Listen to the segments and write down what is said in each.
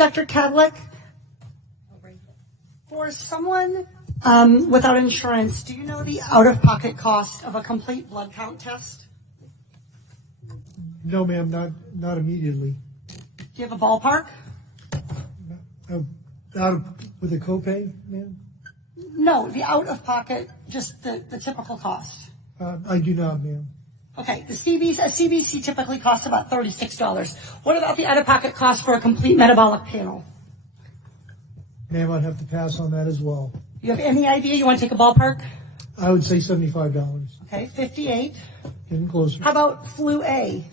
Dr. Kadlec, for someone without insurance, do you know the out-of-pocket cost of a complete blood count test? No, ma'am, not immediately. Do you have a ballpark? With a copay, ma'am? No, the out-of-pocket, just the typical cost. I do not, ma'am. Okay, a CBC typically costs about $36. What about the out-of-pocket cost for a complete metabolic panel? Ma'am, I'd have to pass on that as well. You have any idea? You want to take a ballpark? I would say $75. Okay, $58. Getting closer. How about flu A?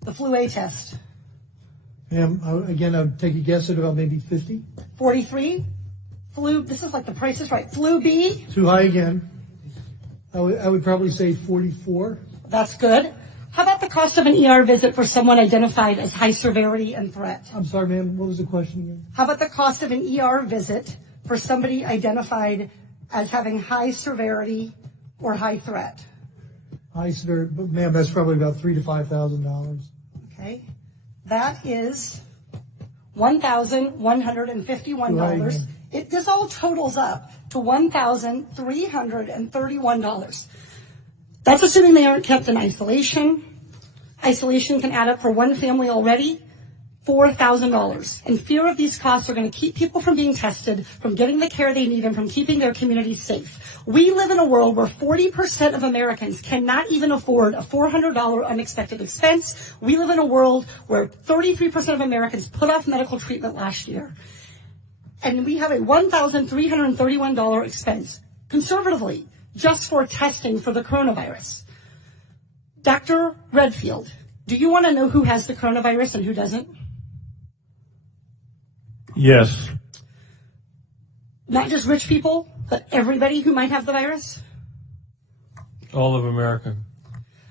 The flu A test. Ma'am, again, I would take a guess at about maybe 50. 43. Flu, this is like the Price is Right. Flu B. Too high again. I would probably say 44. That's good. How about the cost of an ER visit for someone identified as high severity and threat? I'm sorry, ma'am, what was the question again? How about the cost of an ER visit for somebody identified as having high severity or high threat? High severity, but ma'am, that's probably about $3,000 to $5,000. Okay. That is $1,151. This all totals up to $1,331. That's assuming they aren't kept in isolation. Isolation can add up for one family already, $4,000. And fear of these costs are going to keep people from being tested, from getting the care they need, and from keeping their communities safe. We live in a world where 40% of Americans cannot even afford a $400 unexpected expense. We live in a world where 33% of Americans put off medical treatment last year. And we have a $1,331 expense, conservatively, just for testing for the coronavirus. Dr. Redfield, do you want to know who has the coronavirus and who doesn't? Yes. Not just rich people, but everybody who might have the virus? All of America.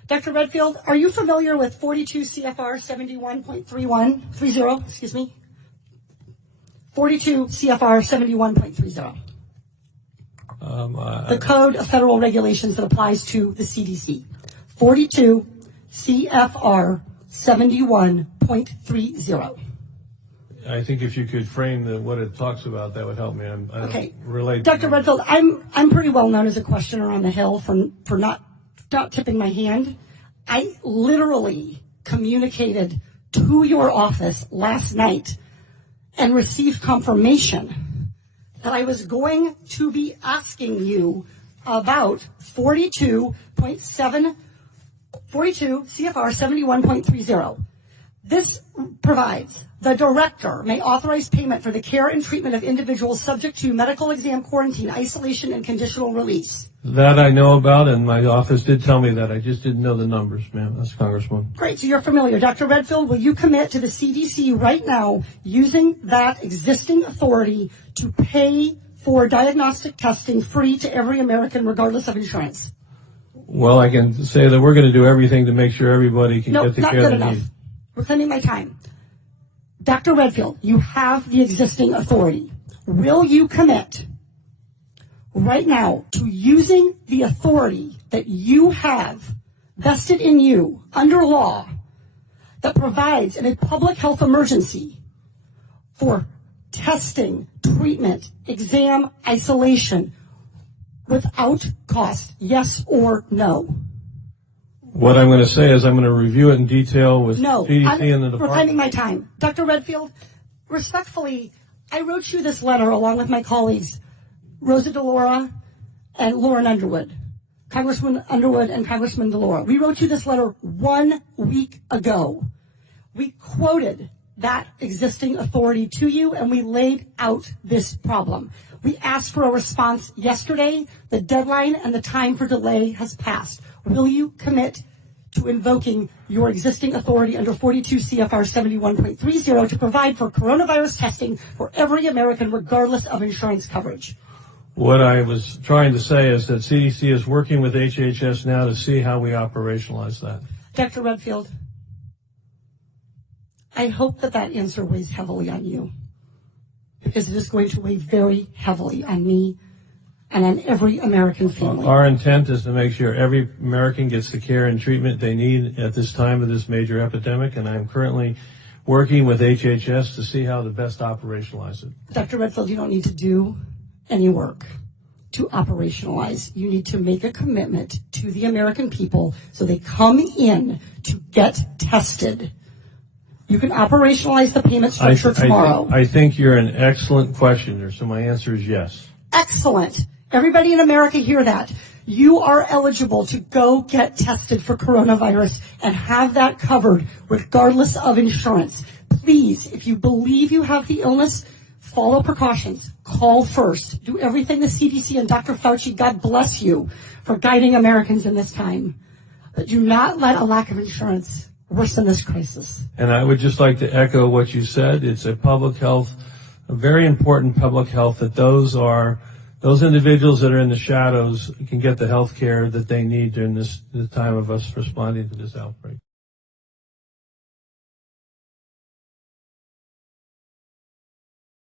Dr. Redfield, are you familiar with 42 CFR 71.30, excuse me? 42 CFR 71.30. The Code of Federal Regulations that applies to the CDC. 42 CFR 71.30. I think if you could frame what it talks about, that would help me. I don't relate. Dr. Redfield, I'm pretty well known as a questioner on the Hill for not tipping my hand. I literally communicated to your office last night and received confirmation that I was going to be asking you about 42 CFR 71.30. This provides the director may authorize payment for the care and treatment of individuals subject to medical exam, quarantine, isolation, and conditional release. That I know about, and my office did tell me that. I just didn't know the numbers, ma'am. That's Congresswoman. Great, so you're familiar. Dr. Redfield, will you commit to the CDC right now using that existing authority to pay for diagnostic testing free to every American regardless of insurance? Well, I can say that we're going to do everything to make sure everybody can get the care they need. Reclaiming my time. Dr. Redfield, you have the existing authority. Will you commit right now to using the authority that you have vested in you under law that provides in a public health emergency for testing, treatment, exam, isolation without cost, yes or no? What I'm going to say is I'm going to review it in detail with CDC and the department. Reclaiming my time. Dr. Redfield, respectfully, I wrote you this letter along with my colleagues, Rosa DeLaura and Lauren Underwood, Congressman Underwood and Congressman DeLaura. We wrote you this letter 1 week ago. We quoted that existing authority to you, and we laid out this problem. We asked for a response yesterday. The deadline and the time for delay has passed. Will you commit to invoking your existing authority under 42 CFR 71.30 to provide for coronavirus testing for every American regardless of insurance coverage? What I was trying to say is that CDC is working with HHS now to see how we operationalize that. Dr. Redfield, I hope that answer weighs heavily on you, because it is going to weigh very heavily on me and on every American family. Our intent is to make sure every American gets the care and treatment they need at this time of this major epidemic, and I'm currently working with HHS to see how to best operationalize it. Dr. Redfield, you don't need to do any work to operationalize. You need to make a commitment to the American people so they come in to get tested. You can operationalize the payment structure tomorrow. I think you're an excellent questioner, so my answer is yes. Excellent. Everybody in America hear that. You are eligible to go get tested for coronavirus and have that covered regardless of insurance. Please, if you believe you have the illness, follow precautions. Call first. Do everything the CDC and Dr. Fauci, God bless you, for guiding Americans in this time. But do not let a lack of insurance worsen this crisis. And I would just like to echo what you said. It's a public health, a very important public health, that those individuals that are in the shadows can get the health care that they need during the time of us responding to this outbreak.